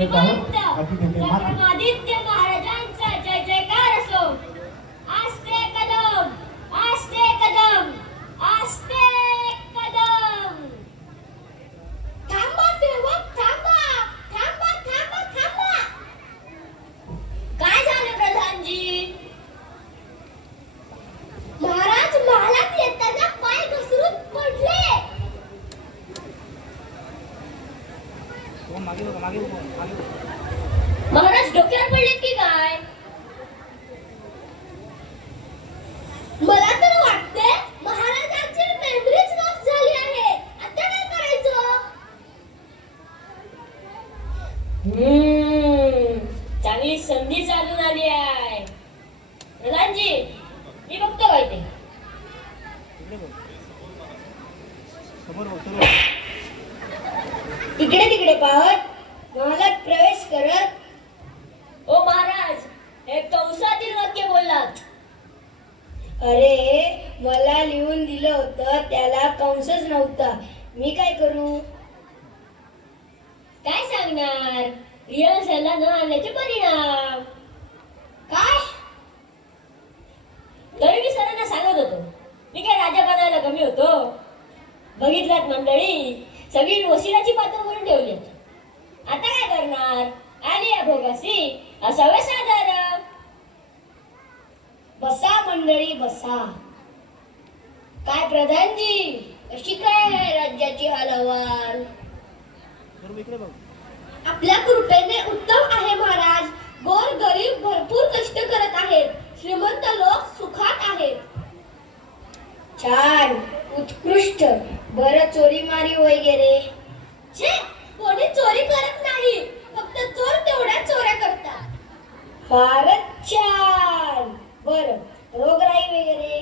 आदित्य महाराजांचा जय जयकार असो. आस्ते कदम, आस्ते कदम, आस्ते कदम. थांबा सेवक, थांबा, थांबा, थांबा, थांबा. काय झालं प्रधानजी? महाराज महालात येताना पाय घसरून पडले. महाराज डोक्यावर पडलेत की काय? मला तर वाटते महाराजांची मेमरीच लॉस झाली आहे. आता काय करायचं? चांगली संधी चालून आली आहे. प्रधानजी मी बघतो काय ते. इकडे तिकडे पाहत महालात प्रवेश करत, ओ महाराज हे कंसातील वाक्य बोललात. अरे मला लिहून दिलं होतं त्याला कंसच नव्हता. मी काय करू? काय सांगणार? रिहर्सलला न आणल्याचे परिणाम. काय? तरी मी सरांना सांगत होतो मी काय राजा बनायला कमी होतो. बघितलात मंडळी, सगळी वशिलाची पात्र करून ठेवली. आता काय करणार? आली या भोगासी असावे साधारण. बसा मंडळी बसा. काय प्रधानजी अशी काय आहे राज्याची हालवाल? आपल्या कृपेने उत्तम आहे महाराज. गोर गरीब भरपूर कष्ट करत आहेत. श्रीमंत लोक सुखात आहेत. छान, उत्कृष्ट. बरं चोरीमारी वगैरे? छे, कोणी चोरी करत नाही. फक्त चोर तेवढ्या चोऱ्या करतात. फारच छान. बरं रोगराई वगैरे?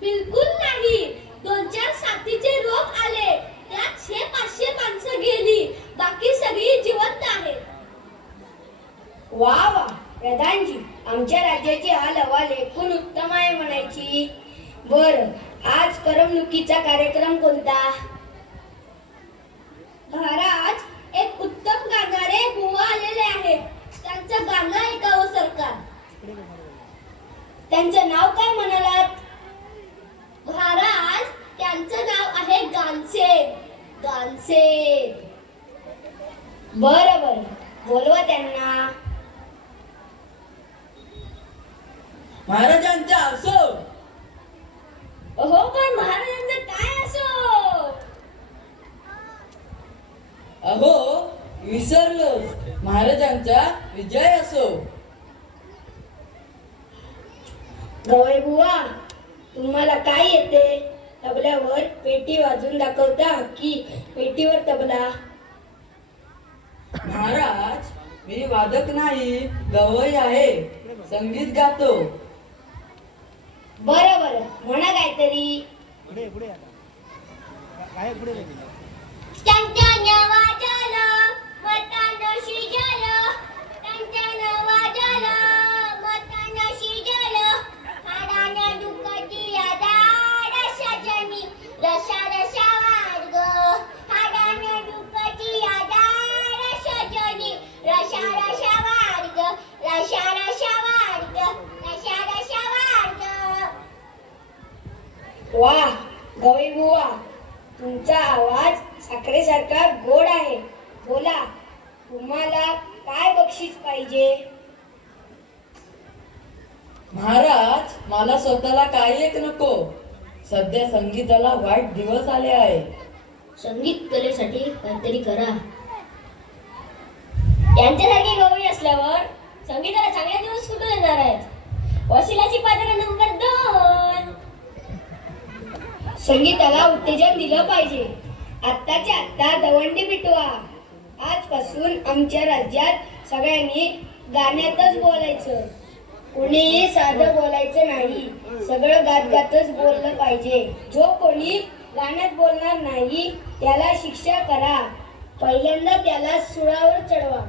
बिलकुल नाही. 2-4 साथीचे रोग आले. त्यात 100-500 माणसं गेली. बाकी सगळी जिवंत आहेत. वा वा प्रधानजी, आमच्या राज्याची हाल हवाल एकूण उत्तम आहे म्हणायची. बरं आज करमणुकीचा कार्यक्रम कोणता? महाराज एक उत्तम गाणारे बुवा आलेले आहेत. त्यांचं गाणं ऐकावं सरकार. त्यांचं नाव काय म्हणालात? महाराज त्यांचं नाव आहे गानसेन. गानसेन. बरं बरं बोलवा त्यांना. महाराजांचा असो. हो पण महाराजांचं काय असो? अहो विसरलोच, महाराजांचा विजय असो. गवई बुवा तुम्हाला काय येते? तबल्यावर पेटी वाजून दाखवता की पेटीवर तबला? महाराज मी वादक नाही, गवई आहे, संगीत गातो. बरं बरं म्हणा काहीतरी. टंटन वाजलं मतानं शिजलं. टंटन वाजलं मतानं शिजलं. हाडानं दुखती यादा रसाजनी रसा रसा वाढ ग. हाडानं दुखती यादा रसाजनी रसा रसा वाढ ग. रसा रसा वाढ ग. रसा रसा वाढ ग. वाह गवई बुवा, तुमचा आवाज साखरेसारखा गोड आहे. बोला तुम्हाला काय बक्षीस पाहिजे? महाराज मला स्वतःला काही एक नको. सध्या संगीताला वाईट दिवस आले आहे. संगीत कलेसाठी काहीतरी करा. यांच्यासारखे गवळी असल्यावर संगीताला चांगले दिवस कुठून येणार आहेत? वशिलाची पात्र नंबर 2. संगीताला उत्तेजन दिलं पाहिजे. आत्ताच्या आत्ता दवंडी पिटवा. आजपासून आमच्या राज्यात सगळ्यांनी गाण्यातच बोलायचं. कोणीही साधं बोलायचं नाही. सगळं गात गातच बोललं पाहिजे. जो कोणी गाण्यात बोलणार नाही त्याला शिक्षा करा. पहिल्यांदा त्याला सुळावर चढवा,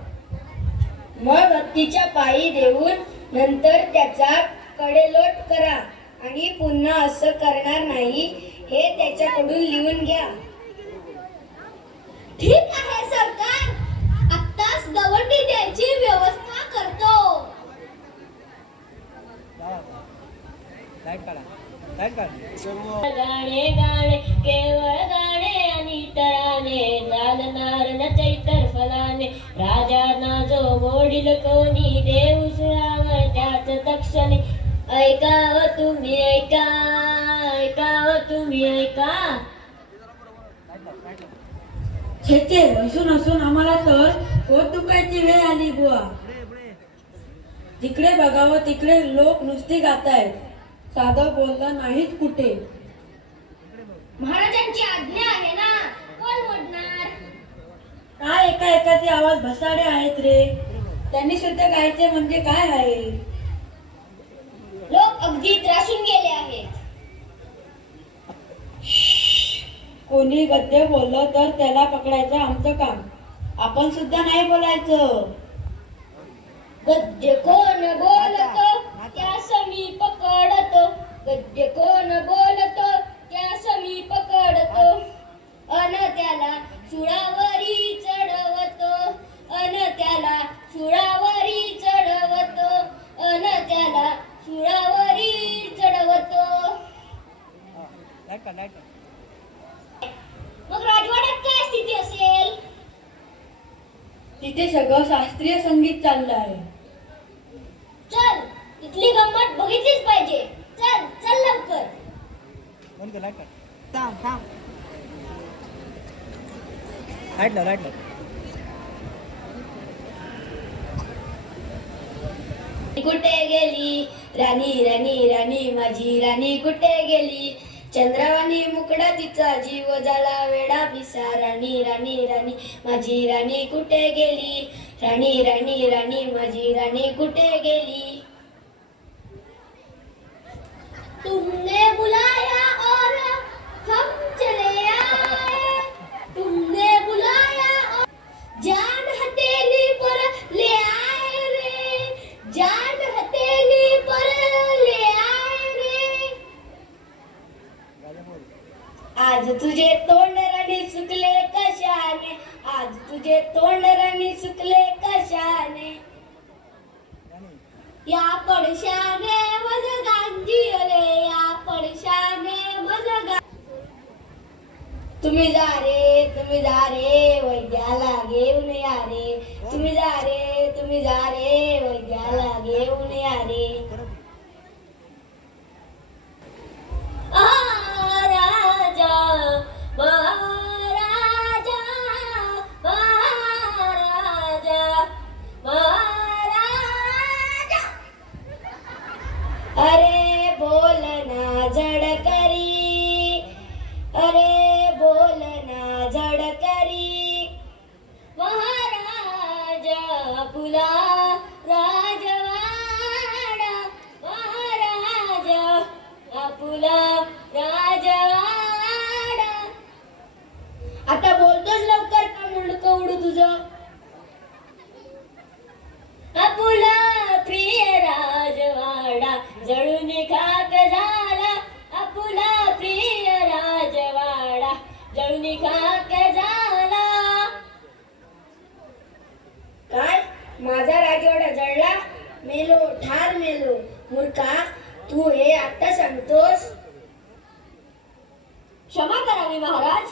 मग हत्तीच्या पायी देऊन नंतर त्याचा कडेलोट करा आणि पुन्हा असं करणार नाही हे त्याच्याकडून लिहून घ्या. ठीक आहे सरकार. आत्ताच गाणे गाणे केवळ गाणे आणि तराने चालणार न चैतर फलाने राजांना जो मोडील कोणी देव सुरावर त्याच तक्षणी ऐकाव तुम्ही ऐका ऐकाव तुम्ही ऐका छे हसून हसून आम्हाला तर पोट दुखायची वेळ आली बुवा. जिकडे बघावं तिकडे लोक नुसते गातायत, साधं बोलणं नाहीत कुठे. महाराजांची आज्ञा आहे ना, कोण मोडणार? काय एका एकाचे आवाज भसाडे आहेत रे. त्यांनी सुद्धा गायचे म्हणजे काय आहे. लोक अगदी त्रासून गेले आहेत. कोणी गद्य बोललं तर त्याला पकडायचं आमचं काम. आपण सुद्धा नाही बोलायचं. गद्य कोण बोलतो त्या समी पकडतो, गद्य कोण बोलतो त्या समी पकडतो, अन त्याला सुळावरी चढवतो, अन त्याला सुळावरी चढवतो, अन त्याला सुळावरी चढवतो. मग राजवाड्यात काय स्थिती असेल? तिथे सगळं शास्त्रीय संगीत चाललं आहे. चल, इथली गंमत बघितलीच पाहिजे. चल चल लवकर. कुठे गेली राणी राणी राणी माझी राणी कुठे गेली? चंद्रावाणी मुकडा तिचा जीव झाला वेडा पिसा. राणी राणी राणी माझी राणी कुठे गेली? राणी राणी राणी माझी राणी कुठे गेली? तुमने बुलाया और हम चले आए, तुमने बुलाया और जान हथेली पर ले आए रे, जान हथेली पर ले आए रे. आज तुझे तोंड राणी सुकले कशाने, आज तुझे तोंड राणी सुकले कशाने? या पडशाने मज गांधी रे, या पडशाने मज गा. तुम्ही जा रे वैद्याला घेऊन या रे, तुम्ही जा रे वैद्याला घेऊन या रे. महाराजा महाराजा महाराजा महाराजा. अरे बोलना झडकरी, अरे बोलना झडकरी. महाराजा आपुला राजवाडा, महाराजा आपुला राजवाडा. आता बोलतोस लवकर का मुंडकं उडू तुझं? आपुला प्रिय राजवाडा जळून खाक झाला, आपुला प्रिय राजवाडा जळून खाक झाला. काय माझा राजवाडा जळला? मेलो ठार मेलो. मूर्खा, तू हे आता सांगतोस? क्षमा करावी महाराज,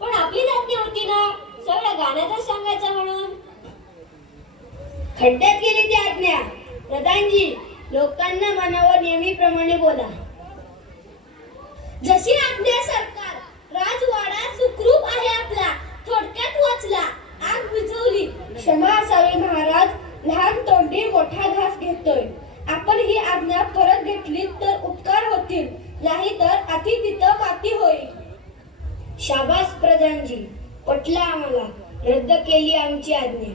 पण आपली आज्ञा होती ना सगळं गाण्यातच सांगायचं म्हणून. खड्ड्यात गेली ती आज्ञा. प्रधानजी, लोकांना मनावर नेहमीप्रमाणे बोला. जशी आज्ञा सरकार. राजवाडा सुखरूप आहे आपला, थोडक्यात वाचला, आग विझवली. क्षमा असावी महाराज, लहान तोंडी मोठा घास घेतोय. आपण ही आज्ञा परत घेतली तर उपकार होतील, नाही तर अति तिथं माती होईल. शाबास प्रधानजी, पटलं आम्हाला. रद्द केली आमची आज्ञा.